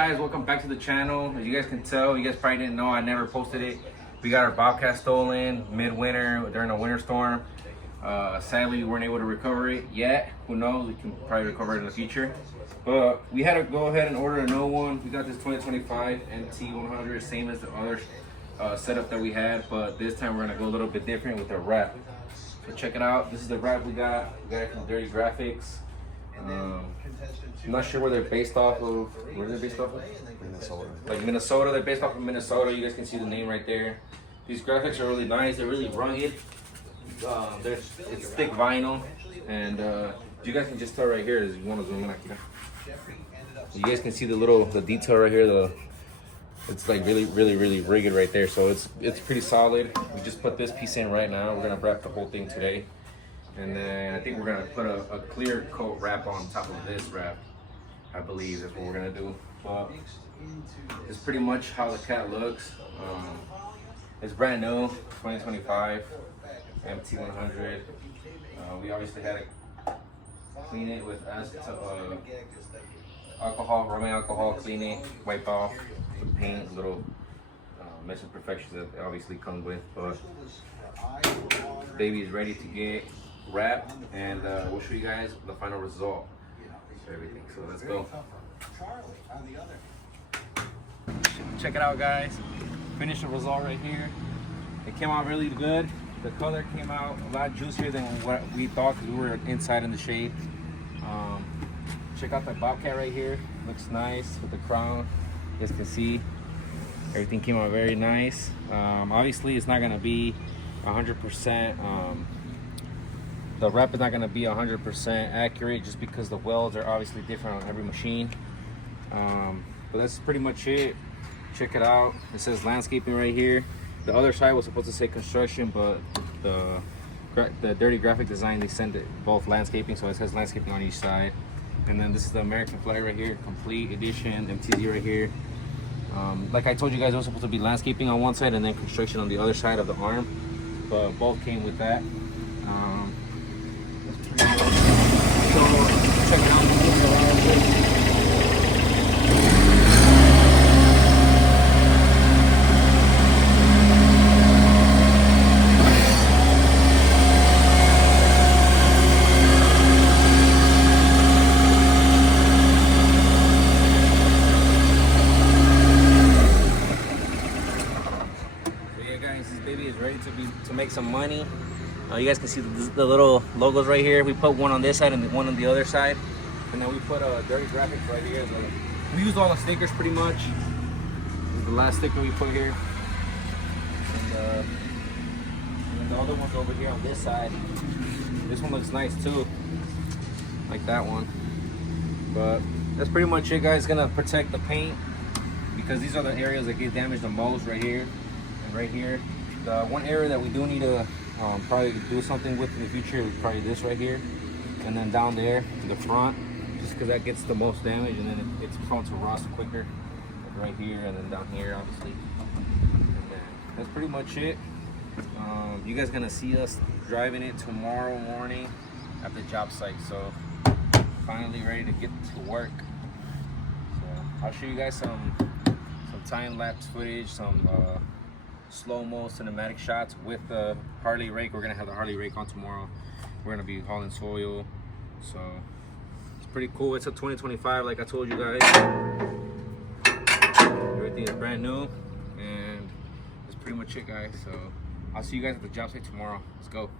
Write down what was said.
guys? Welcome back to the channel. As you guys can tell, you guys probably didn't know, I never posted it. We got our Bobcat stolen mid-winter during a winter storm. Sadly, we weren't able to recover it yet. Who knows? We can probably recover it in the future. But we had to go ahead and order a new one. We got this 2025 MT100, same as the other setup that we had, but this time we're gonna go a little bit different with the wrap. So check it out. This is the wrap we got. We got it from Dirty Graphics. I'm not sure where they're based off of. Where they're based off of? Minnesota. Like Minnesota. They're based off of Minnesota. You guys can see the name right there. These graphics are really nice. They're really rugged. It's thick vinyl, and you guys can just tell right here. Is you want to zoom in? You guys can see the detail right here. It's like really rigged right there. So it's pretty solid. We just put this piece in right now. We're gonna wrap the whole thing today. And then I think we're gonna put a clear coat wrap on top of this wrap. I believe that's what we're gonna do. But it's pretty much how the cat looks. It's brand new, 2025 MT100. We obviously had to clean it with alcohol, rubbing alcohol, clean it, wipe off the paint, little mess imperfections that it obviously comes with. But the baby is ready to get wrapped, and we'll show you guys the final result of everything. So let's go. Check it out, guys. Finished the result right here. It came out really good. The color came out a lot juicier than what we thought because we were inside in the shade. Check out the Bobcat right here. Looks nice with the crown. You guys can see everything came out very nice. Obviously, it's not gonna be 100%. The wrap is not going to be 100% accurate just because the welds are obviously different on every machine. But that's pretty much it. Check it out. It says landscaping right here. The other side was supposed to say construction, but the Dirty Graphic Design, they sent it both landscaping, so it says landscaping on each side. And then this is the American flag right here, complete edition, MTZ right here. Like I told you guys, it was supposed to be landscaping on one side and then construction on the other side of the arm, but both came with that. Check it out, moving around with. So yeah, guys, this baby is ready to make some money. You guys can see the little logos right here. We put one on this side and one on the other side. And then we put Dirty Graphics right here. We used all the stickers pretty much. This is the last sticker we put here. And the other one's over here on this side. This one looks nice too. Like that one. But that's pretty much it, guys. Gonna protect the paint because these are the areas that get damaged the most, right here and right here. The one area that we do need to probably do something with in the future is probably this right here, and then down there to the front, just because that gets the most damage, and then it's prone to rust quicker, like right here, and then down here obviously. And then that's pretty much it. You guys gonna see us driving it tomorrow morning at the job site, so finally ready to get to work. So I'll show you guys some time-lapse footage, some slow-mo cinematic shots with the Harley rake. We're gonna have the Harley rake on tomorrow. We're gonna be hauling soil, so it's pretty cool. It's a 2025, like I told you guys. Everything is brand new, and that's pretty much it, guys. So I'll see you guys at the job site tomorrow. Let's go.